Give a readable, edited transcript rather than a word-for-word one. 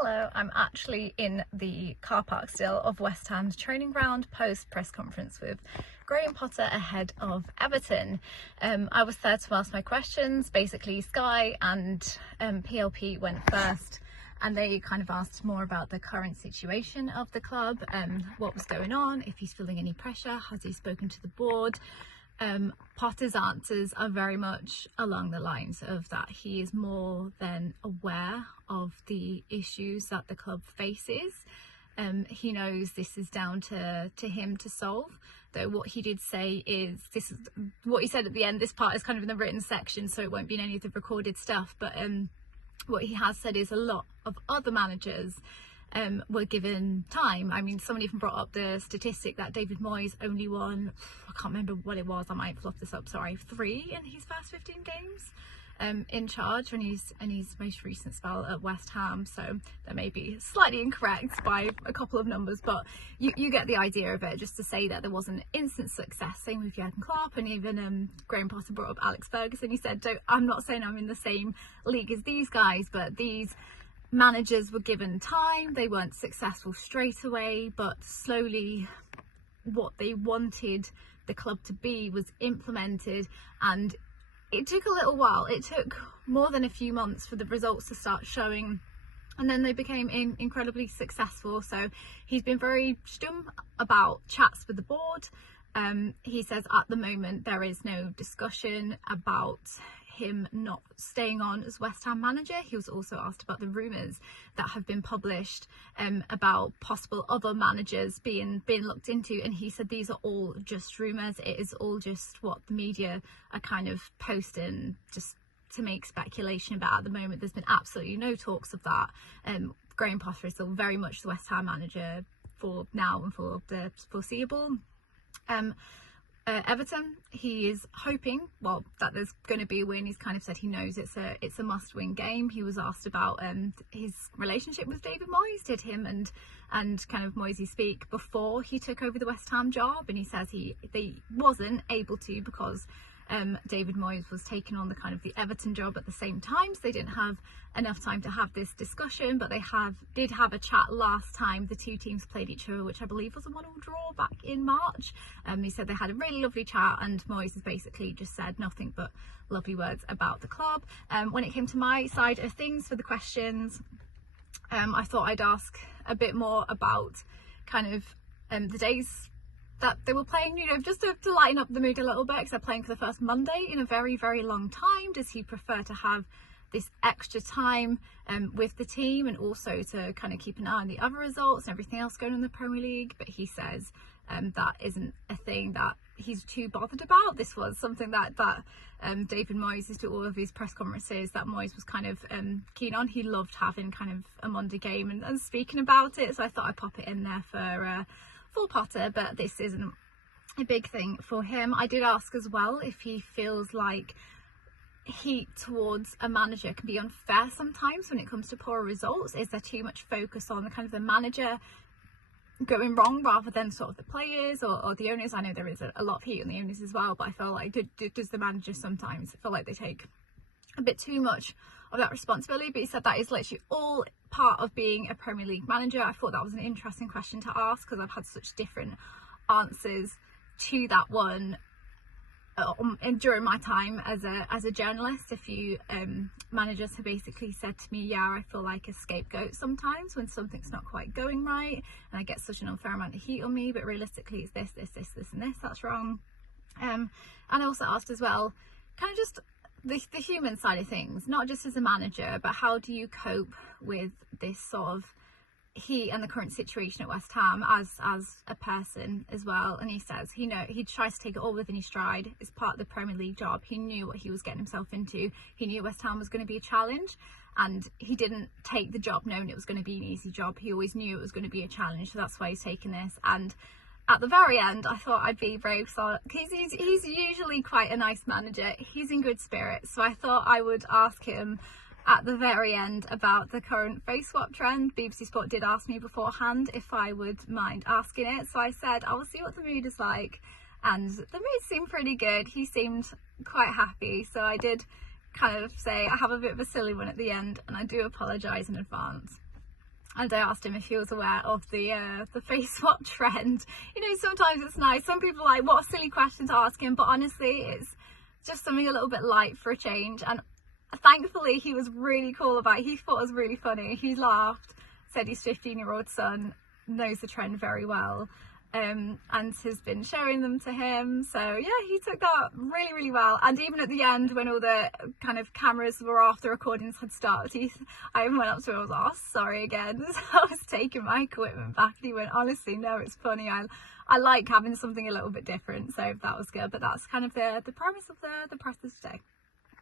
Hello, I'm actually in the car park still of West Ham's training ground post press conference with Graeme Potter ahead of Everton. I was there to ask my questions. Basically Sky and PLP went first and they kind of asked more about the current situation of the club, what was going on, if he's feeling any pressure, has he spoken to the board. Potter's answers are very much along the lines of that he is more than aware of the issues that the club faces. He knows this is down to him to solve, though what he did say is, this is what he said at the end, this part is kind of in the written section so it won't be in any of the recorded stuff, but what he has said is a lot of other managers were given time. I mean, someone even brought up the statistic that David Moyes only won, I can't remember what it was, I might fluff this up, sorry, 3 in his first 15 games in charge in his most recent spell at West Ham. So that may be slightly incorrect by a couple of numbers, but you get the idea of it, just to say that there wasn't instant success. Same with Jurgen Klopp, and even Graeme Potter brought up Alex Ferguson. He said, I'm not saying I'm in the same league as these guys, but these managers were given time. They weren't successful straight away, but slowly what they wanted the club to be was implemented, and it took a little while. It took more than a few months for the results to start showing, and then they became incredibly successful. So he's been very stum about chats with the board. He says at the moment there is no discussion about him not staying on as West Ham manager. He was also asked about the rumours that have been published about possible other managers being looked into, and he said these are all just rumours. It is all just what the media are kind of posting just to make speculation about. At the moment there's been absolutely no talks of that. Graeme Potter is still very much the West Ham manager for now and for the foreseeable. Everton, he is hoping, well, that there's going to be a win. He's kind of said he knows it's a must-win game. He was asked about his relationship with David Moyes. Did him and kind of Moyesy speak before he took over the West Ham job? And he says they wasn't able to because David Moyes was taking on the Everton job at the same time, so they didn't have enough time to have this discussion. But they did have a chat last time the two teams played each other, which I believe was a 1-1 draw back in March. He said they had a really lovely chat, and Moyes has basically just said nothing but lovely words about the club. When it came to my side of things for the questions, I thought I'd ask a bit more about kind of the days that they were playing, just to lighten up the mood a little bit, because they're playing for the first Monday in a very, very long time. Does he prefer to have this extra time with the team, and also to kind of keep an eye on the other results and everything else going on in the Premier League? But he says that isn't a thing that he's too bothered about. This was something that David Moyes, to all of his press conferences, that Moyes was kind of keen on. He loved having kind of a Monday game and speaking about it, so I thought I'd pop it in there for Potter, but this isn't a big thing for him. I did ask as well if he feels like heat towards a manager can be unfair sometimes when it comes to poor results. Is there too much focus on the manager going wrong rather than sort of the players or the owners? I know there is a lot of heat on the owners as well, but I feel like does the manager sometimes feel like they take a bit too much of that responsibility? But he said that is literally all part of being a Premier League manager. I thought that was an interesting question to ask, because I've had such different answers to that one during my time as a journalist. A few managers have basically said to me, yeah, I feel like a scapegoat sometimes when something's not quite going right, and I get such an unfair amount of heat on me, but realistically it's this and this that's wrong. And I also asked as well, kind of just the human side of things, not just as a manager, but how do you cope with this sort of heat and the current situation at West Ham as a person as well? And he says he tries to take it all within his stride. It's part of the Premier League job. He knew what he was getting himself into. He knew West Ham was going to be a challenge, and he didn't take the job knowing it was going to be an easy job. He always knew it was going to be a challenge, so that's why he's taking this. And at the very end, I thought I'd be brave, because he's usually quite a nice manager. He's in good spirits, so I thought I would ask him at the very end about the current face swap trend. BBC Sport did ask me beforehand if I would mind asking it, so I said I will see what the mood is like, and the mood seemed pretty good. He seemed quite happy, so I did kind of say I have a bit of a silly one at the end, and I do apologise in advance. And I asked him if he was aware of the face swap trend. You know, sometimes it's nice. Some people are like, what a silly question to ask him, but honestly, it's just something a little bit light for a change. And thankfully, he was really cool about it. He thought it was really funny. He laughed, said his 15-year-old son knows the trend very well, and has been showing them to him. So yeah, he took that really, really well. And even at the end, when all the kind of cameras were off, the recordings had stopped, I even went up to him and was like, oh, sorry again. So I was taking my equipment back, and he went, honestly, no, it's funny. I like having something a little bit different. So that was good. But that's kind of the premise of the press of today.